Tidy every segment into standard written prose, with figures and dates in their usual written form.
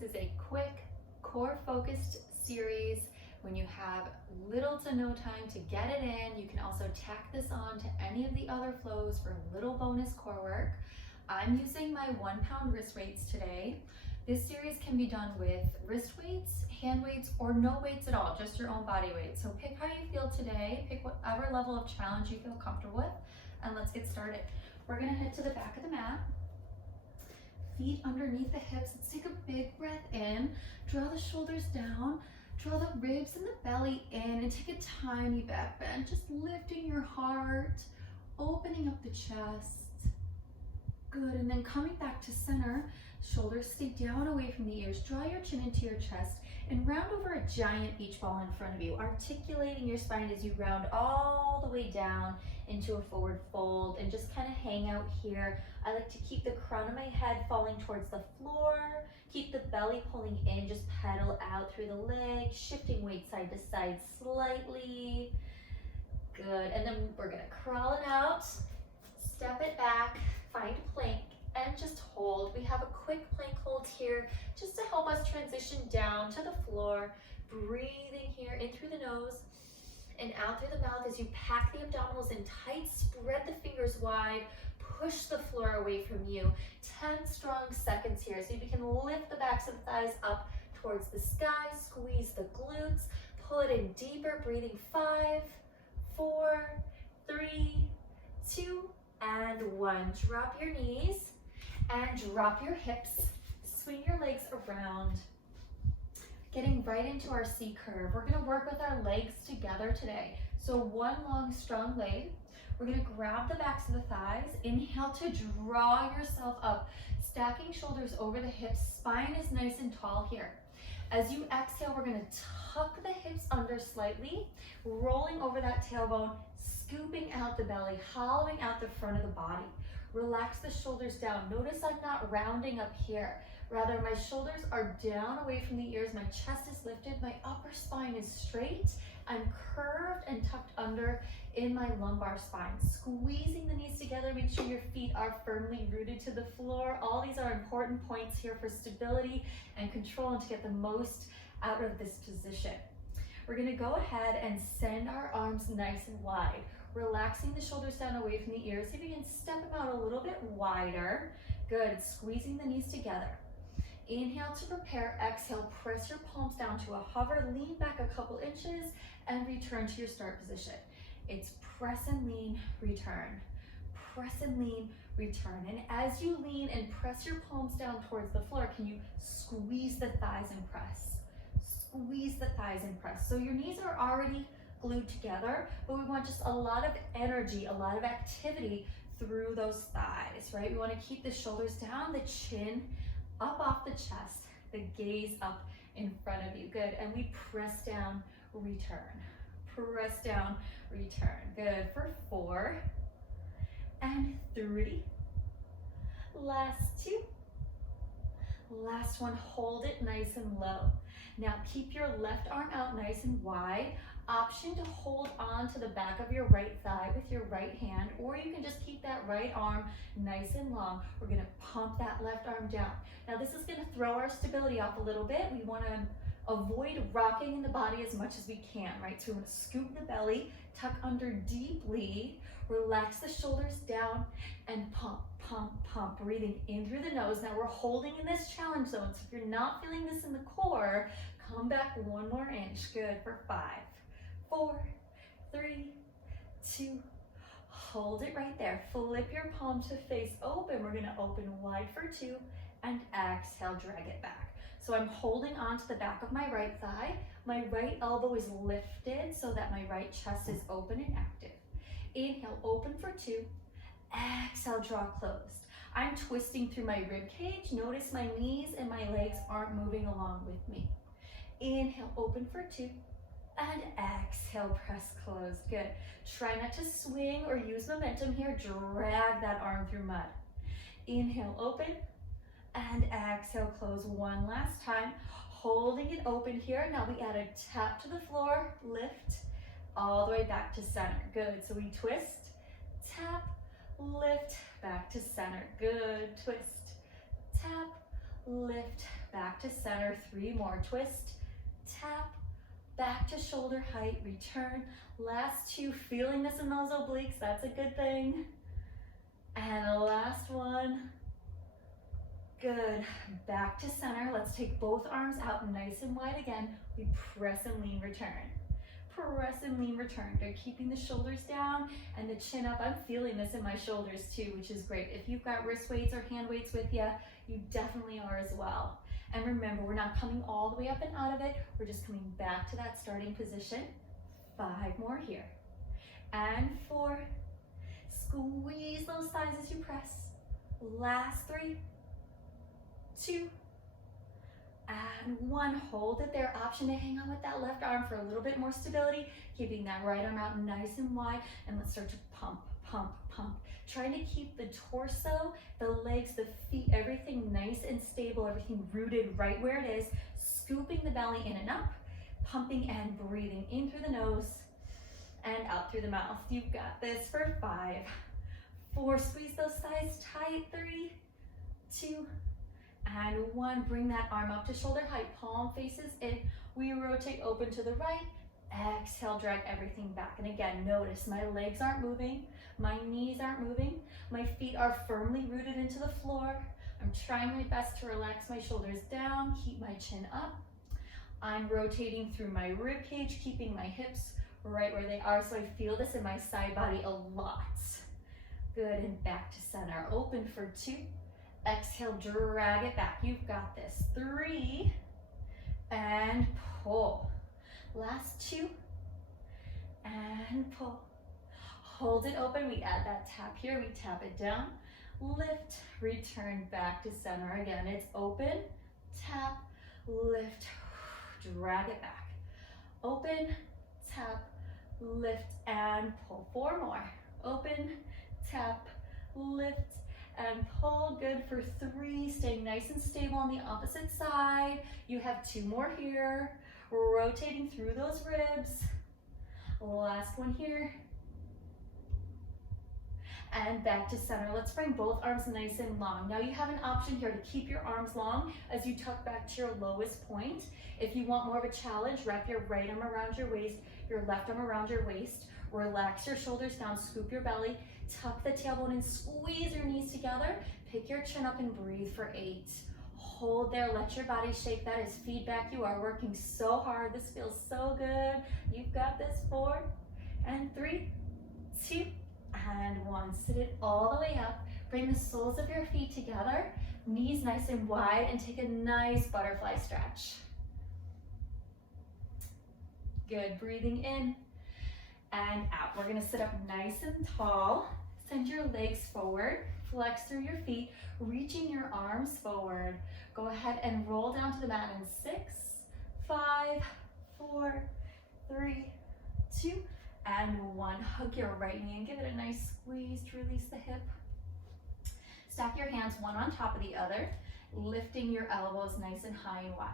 This is a quick, core-focused series. When you have little to no time to get it in, you can also tack this on to any of the other flows for little bonus core work. I'm using my 1 pound wrist weights today. This series can be done with wrist weights, hand weights, or no weights at all, just your own body weight. So pick how you feel today, pick whatever level of challenge you feel comfortable with, and let's get started. We're gonna head to the back of the mat. Feet underneath the hips. Let's take a big breath in, draw the shoulders down, draw the ribs and the belly in, and take a tiny back bend, just lifting your heart, opening up the chest. Good, and then coming back to center, shoulders stay down away from the ears, draw your chin into your chest, and round over a giant beach ball in front of you, articulating your spine as you round all the way down into a forward fold, and just kind of hang out here. I like to keep the crown of my head falling towards the floor, keep the belly pulling in, just pedal out through the legs, shifting weight side to side slightly. Good, and then we're gonna crawl it out, step it back, find plank, and just hold. We have a quick plank hold here just to help us transition down to the floor. Breathing here in through the nose and out through the mouth as you pack the abdominals in tight, spread the fingers wide, push the floor away from you. 10 strong seconds here. So you can lift the backs of the thighs up towards the sky, squeeze the glutes, pull it in deeper, breathing 5, 4, 3, 2, and 1. Drop your knees and drop your hips. Swing your legs around. Getting right into our C curve. We're gonna work with our legs together today. So one long, strong leg. We're gonna grab the backs of the thighs. Inhale to draw yourself up. Stacking shoulders over the hips. Spine is nice and tall here. As you exhale, we're gonna tuck the hips under slightly, rolling over that tailbone, scooping out the belly, hollowing out the front of the body. Relax the shoulders down. Notice I'm not rounding up here. Rather, my shoulders are down away from the ears. My chest is lifted. My upper spine is straight. I'm curved and tucked under in my lumbar spine. Squeezing the knees together. Make sure your feet are firmly rooted to the floor. All these are important points here for stability and control and to get the most out of this position. We're gonna go ahead and send our arms nice and wide. Relaxing the shoulders down away from the ears. See if you can step them out a little bit wider. Good, squeezing the knees together. Inhale to prepare, exhale, press your palms down to a hover, lean back a couple inches, and return to your start position. It's press and lean, return. Press and lean, return. And as you lean and press your palms down towards the floor, can you squeeze the thighs and press? Squeeze the thighs and press. So your knees are already glued together, but we want just a lot of energy, a lot of activity through those thighs, right? We want to keep the shoulders down, the chin up off the chest, the gaze up in front of you. Good, and we press down, return. Press down, return. Good, for 4 and 3. Last 2. Last one, hold it nice and low. Now keep your left arm out nice and wide. Option to hold on to the back of your right thigh with your right hand, or you can just keep that right arm nice and long. We're gonna pump that left arm down. Now this is gonna throw our stability off a little bit. We wanna avoid rocking in the body as much as we can, right? So we're gonna scoop the belly, tuck under deeply, relax the shoulders down, and pump, pump, pump, breathing in through the nose. Now we're holding in this challenge zone, so if you're not feeling this in the core, come back 1 more inch. Good, for 5, 4, 3, 2, hold it right there. Flip your palm to face open. We're gonna open wide for 2, and exhale, drag it back. So I'm holding on to the back of my right thigh. My right elbow is lifted so that my right chest is open and active. Inhale, open for 2. Exhale, draw closed. I'm twisting through my rib cage. Notice my knees and my legs aren't moving along with me. Inhale, open for 2. And exhale, press closed. Good. Try not to swing or use momentum here. Drag that arm through mud. Inhale, open. And exhale, close. One last time. Holding it open here. Now we add a tap to the floor. Lift. All the way back to center. Good. So we twist, tap, lift, back to center. Good. Twist, tap, lift, back to center, 3 more, twist, tap, back to shoulder height, return, last 2, feeling this in those obliques, that's a good thing, and the last one, good, back to center, let's take both arms out nice and wide again, we press and lean, return. Press and lean, return. Good, keeping the shoulders down and the chin up. I'm feeling this in my shoulders too, which is great. If you've got wrist weights or hand weights with you, you definitely are as well. And remember, we're not coming all the way up and out of it. We're just coming back to that starting position. 5 more here. And 4. Squeeze those thighs as you press. Last 3, 2, and 1, hold it there. Option to hang on with that left arm for a little bit more stability, keeping that right arm out nice and wide, and let's start to pump, pump, pump. Trying to keep the torso, the legs, the feet, everything nice and stable, everything rooted right where it is, scooping the belly in and up, pumping and breathing in through the nose and out through the mouth. You've got this for 5, 4, squeeze those thighs tight, 3, 2, and 1, bring that arm up to shoulder height, palm faces in, we rotate open to the right, exhale, drag everything back, and again, notice my legs aren't moving, my knees aren't moving, my feet are firmly rooted into the floor, I'm trying my best to relax my shoulders down, keep my chin up, I'm rotating through my rib cage, keeping my hips right where they are, so I feel this in my side body a lot. Good, and back to center, open for 2, exhale, drag it back. You've got this. 3, and pull. Last 2, and pull. Hold it open. We add that tap here. We tap it down. Lift, return back to center. Again, it's open, tap, lift, drag it back. Open, tap, lift, and pull. 4 more. Open, tap, lift, and pull. Good for 3, staying nice and stable on the opposite side. You have 2 more here, rotating through those ribs. Last one here, and back to center. Let's bring both arms nice and long. Now you have an option here to keep your arms long as you tuck back to your lowest point. If you want more of a challenge, wrap your right arm around your waist, your left arm around your waist, relax your shoulders down, scoop your belly, tuck the tailbone and squeeze your knees together. Pick your chin up and breathe for 8. Hold there, let your body shake. That is feedback. You are working so hard. This feels so good. You've got this. 4, and 3, 2, and 1. Sit it all the way up. Bring the soles of your feet together, knees nice and wide, and take a nice butterfly stretch. Good, breathing in and out. We're gonna sit up nice and tall. Send your legs forward, flex through your feet, reaching your arms forward. Go ahead and roll down to the mat in 6, 5, 4, 3, 2, and 1. Hug your right knee and give it a nice squeeze to release the hip. Stack your hands one on top of the other, lifting your elbows nice and high and wide.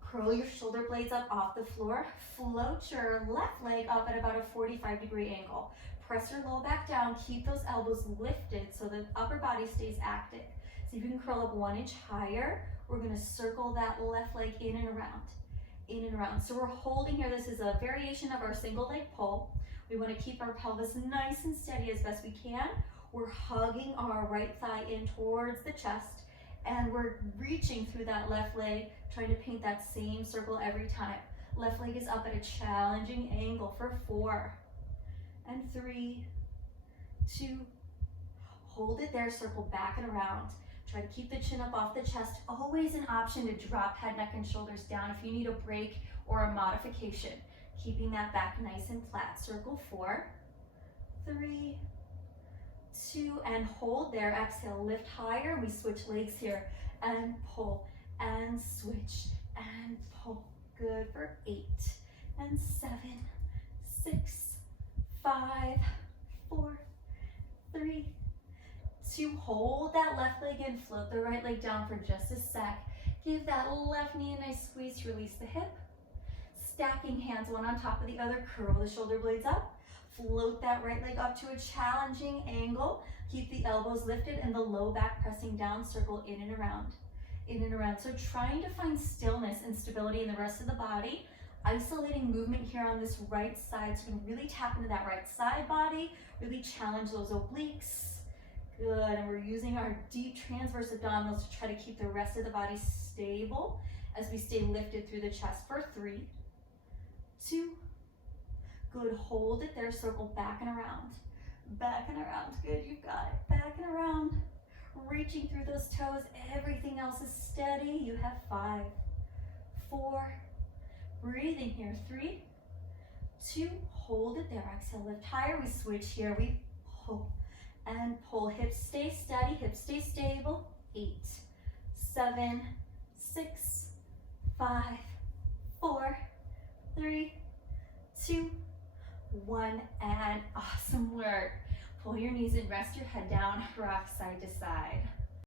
Curl your shoulder blades up off the floor. Float your left leg up at about a 45-degree angle. Press your low back down. Keep those elbows lifted so the upper body stays active. So you can curl up 1 inch higher. We're going to circle that left leg in and around. In and around. So we're holding here. This is a variation of our single leg pull. We want to keep our pelvis nice and steady as best we can. We're hugging our right thigh in towards the chest, and we're reaching through that left leg, trying to paint that same circle every time. Left leg is up at a challenging angle for 4, and 3, 2, hold it there, circle back and around. Try to keep the chin up off the chest. Always an option to drop head, neck, and shoulders down if you need a break or a modification. Keeping that back nice and flat. Circle 4, 3, 2, and hold there. Exhale, lift higher. We switch legs here and pull and switch and pull. Good for 8 and 7, 6, 5, 4, 3, 2. Hold that left leg in, float the right leg down for just a sec. Give that left knee a nice squeeze to release the hip. Stacking hands one on top of the other, curl the shoulder blades up. Float that right leg up to a challenging angle. Keep the elbows lifted and the low back pressing down, circle in and around. in and around. So trying to find stillness and stability in the rest of the body, isolating movement here on this right side. So you can really tap into that right side body, really challenge those obliques. Good, and we're using our deep transverse abdominals to try to keep the rest of the body stable as we stay lifted through the chest for 3, 2, good, hold it there, circle back and around. Back and around, good, you've got it. Back and around, reaching through those toes. Everything else is steady. You have 5, 4, breathing here, 3, 2, hold it there. Exhale, lift higher. We switch here. We pull and pull. Hips stay steady, hips stay stable. 8, 7, 6, 5, 4, 3, 2, 1, and awesome work. Pull your knees and rest your head down, rock side to side.